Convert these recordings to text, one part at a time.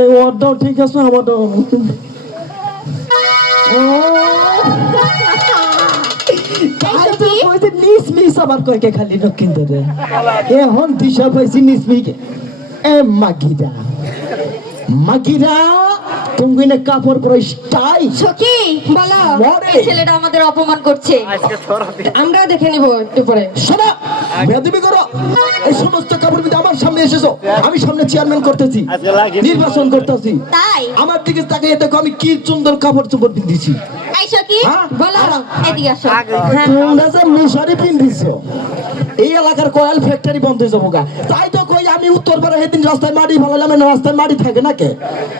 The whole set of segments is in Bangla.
ওরটাও ঠিক আছে, আমারটাও। আবার কয়েকে খালি লক্ষিন্দরে এখন দিশা পাইছি নিসমিকে এ মাগিরা মাগিরা তুমি না কাপড় পরে স্টাইল সখী বলো, মরে। এই ছেলেটা আমাদের অপমান করছে। আমরা দেখে নিব একটু পরে। শোনো, বেয়াদবি করো। এই সমস্ত কাপড় বিদে আমার সামনে এসেছো, আমি সামনে চেয়ারম্যান করতেছি, নির্বাচন করতেছি। তাই আমার দিকে তাকিয়ে দেখো আমি কি সুন্দর কাপড় চোপড় পিন্ধিছি। এই সখী হ্যাঁ? বলো, এদিকে আসো। তোমরা যে মশারি পিন্ধিছো, এই এলাকার কয়েল ফ্যাক্টরি বন্ধ হয়ে যাবো গা। তাই তো কই আমি উত্তর পাড়া সেদিন রাস্তায় মাটি ফেলালাম, না রাস্তায় মাটি থাকে না কে?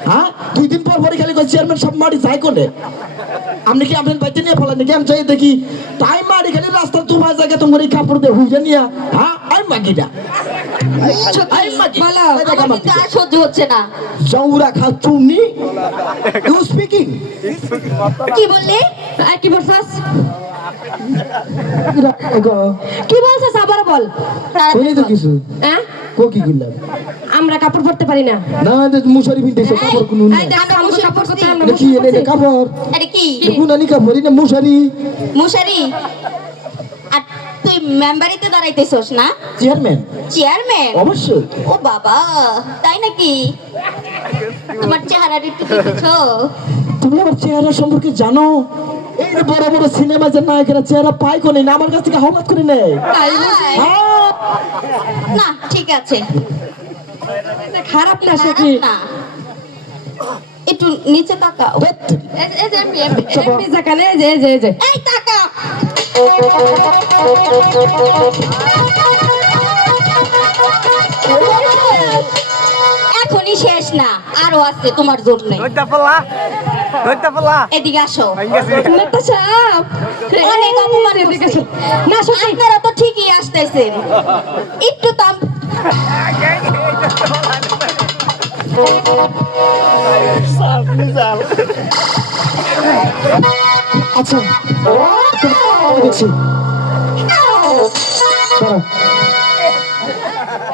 হ্যাঁ, 2 দিন পর পরই খালি কই চেয়ারম্যান সব মাটি যায় কোনে? আপনি কি আপনার বাইতে নিয়ে ফেলেন নাকি? আমি চাই দেখি তাই মাটি খালি রাস্তা তোমার জায়গায় তোমার এই কাপড় দিয়ে হুইজে নিয়ে। হ্যাঁ, আমি মাগিটা আমি মাগি। বলো, এই দেখ আমার আমার কিন্তু দিকে। আর সহ্য হচ্ছে না। জৌরা খাচুনি ইউ স্পিকিং কি বললি? কি বলছাস? কি বলছাস আবার বল। কই তো কিছু হ্যাঁ, কো কি করলাম আমরা কাপড় পরতে পারি না। না মশারি পিন্ধিছো কাপড় কোনো না এই দেখ, আমরা মুশারি কাপড় পরতে আমরা দেখি মুশারি এনে পরছি। কাপড় আরে কি গুনানি কাপড় না মশারি মুশারি? আর তুই মেম্বারিতে দাঁড়াইতেছস না? Chairman chairman? অবশ্যই। ও বাবা, তাই নাকি? তোমার চেহারাটা একটু দেখেছো? তুমি আমার চেহারা সম্পর্কে জানো? এই যে বড় বড় সিনেমা যে নায়কেরা চেহারা পায় কোনে না, আমার কাছ থেকে হঠাৎ করে নেয়। তাই বুঝি? হ্যাঁ। না ঠিক আছে, খারাপ না খারাপ সখী, না। একটু নিচে তাকাও। ধ্যাৎ। এই যে এমনি জাকানে এই যে এই তাকা। এখনই শেষ না, আরো আছে তোমার জন্য। এদিকে আসো। নেতা সাহেব অনেক অপমান এদিকে করছে। আসো। না সখী, আপনারা তো ঠিকই আসতেছেন, একটু তো আচ্ছা দেখছি দাঁড়াও।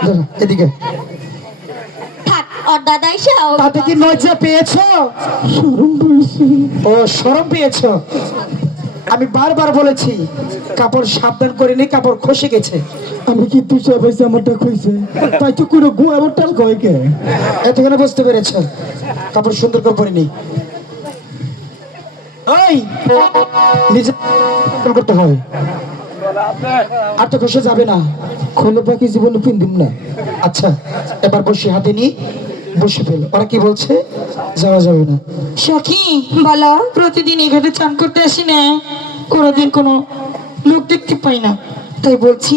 দাঁড়াও, এদিকে থাক। ওর দাদা এসেও তাতে কি লজ্জা পেয়েছো? শরম পেয়েছি। ও শরম পেয়েছো? আমি বারবার বলেছি কাপড় সাবধান করে নি, কাপড় খসে গেছে। আমি কি তুষার পাইছি আমারটা কইছে, তাই তো কোনো গু আমার টাল কয় কে? এতক্ষণে বুঝতে পেরেছো কাপড় সুন্দর করে পরে নি। ওই নিজে করতে হয়, আর তো খসে যাবে না। খোলো পাখি জীবনে পিন্দিম না। আচ্ছা এবার বসে হাতে নি, বসে ফেল। ওরা কি বলছে? যাওয়া যাবে না। সখী বলো, প্রতিদিন এই ঘাটে চান করতে আসি না, কোনোদিন কোনো লোক দেখতে পাই না, তাই বলছি